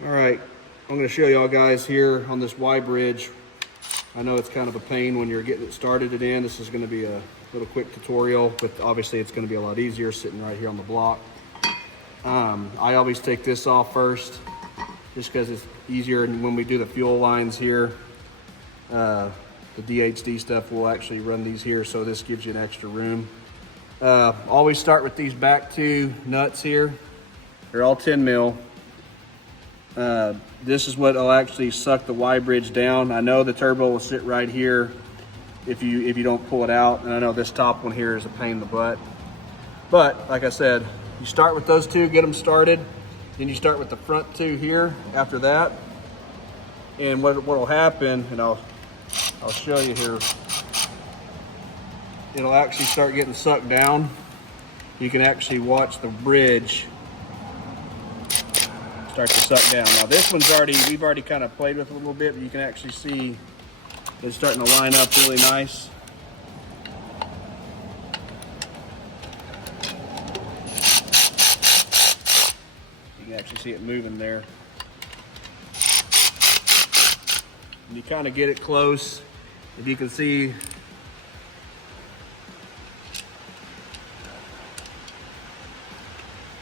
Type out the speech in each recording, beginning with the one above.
All right, I'm going to show y'all guys here on this Y bridge. I know it's kind of a pain when you're getting it started in. This is going to be a little quick tutorial, but obviously it's going to be a lot easier sitting right here on the block. I always take this off first just because it's easier, and when we do the fuel lines here, the DHD stuff, we'll actually run these here, so this gives you an extra room. Always start with these back two nuts here. They're all 10 mil. This is what will actually suck the Y bridge down. I know the turbo will sit right here if you don't pull it out, and I know this top one here is a pain in the butt. But like I said, you start with those two, get them started. Then you start with the front two here after that. And what will happen, and I'll show you here, it'll actually start getting sucked down. You can actually watch the bridge start to suck down. Now this one's we've already kind of played with it a little bit, but you can actually see it's starting to line up really nice. You can actually see it moving there. And you kind of get it close. If you can see,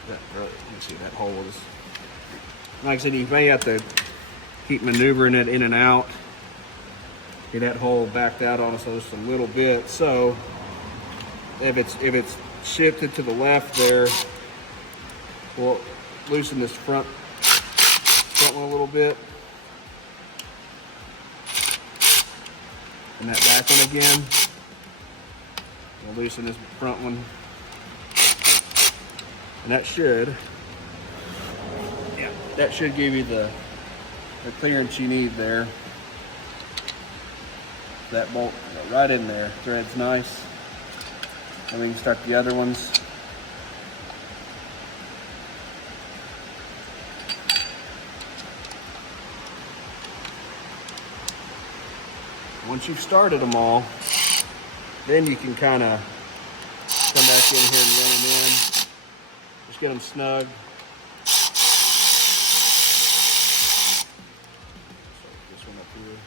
let me see that hole is. Like I said, you may have to keep maneuvering it in and out. Get that hole backed out on us just a little bit. So if it's shifted to the left there, we'll loosen this front one a little bit. And that back one again. We'll loosen this front one. And that should give you the clearance you need there. That bolt right in there, threads nice. And we can start the other ones. Once you've started them all, then you can kind of come back in here and run them in. Just get them snug. This one up here.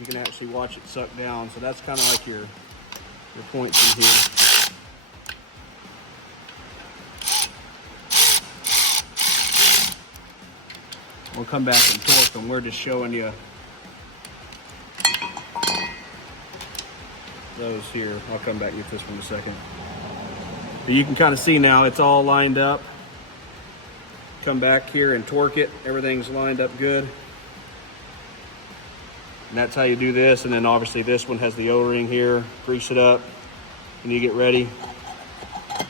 You can actually watch it suck down, so that's kind of like your points in here. We'll come back and torque them. We're just showing you those here. I'll come back and get this one in a second. But you can kind of see now it's all lined up. Come back here and torque it. Everything's lined up good. And that's how you do this. And then obviously this one has the O-ring here. Grease it up when you get ready.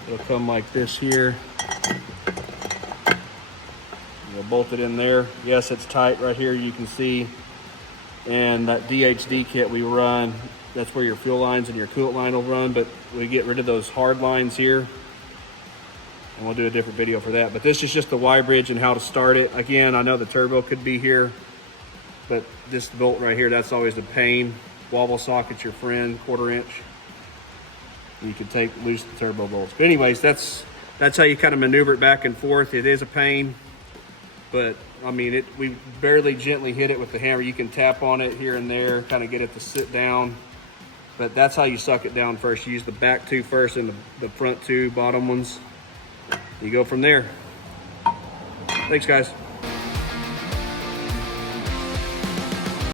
It'll come like this here. You'll bolt it in there. Yes, it's tight right here, you can see. And that DHD kit we run, that's where your fuel lines and your coolant line will run, but we get rid of those hard lines here. And we'll do a different video for that. But this is just the Y bridge and how to start it. Again, I know the turbo could be here, but this bolt right here, that's always the pain. Wobble socket's your friend, 1/4 inch. You can take loose the turbo bolts. But anyways, that's how you kind of maneuver it back and forth. It is a pain, but I mean, we barely gently hit it with the hammer. You can tap on it here and there, kind of get it to sit down. But that's how you suck it down first. You use the back two first and the front two bottom ones. You go from there. Thanks, guys.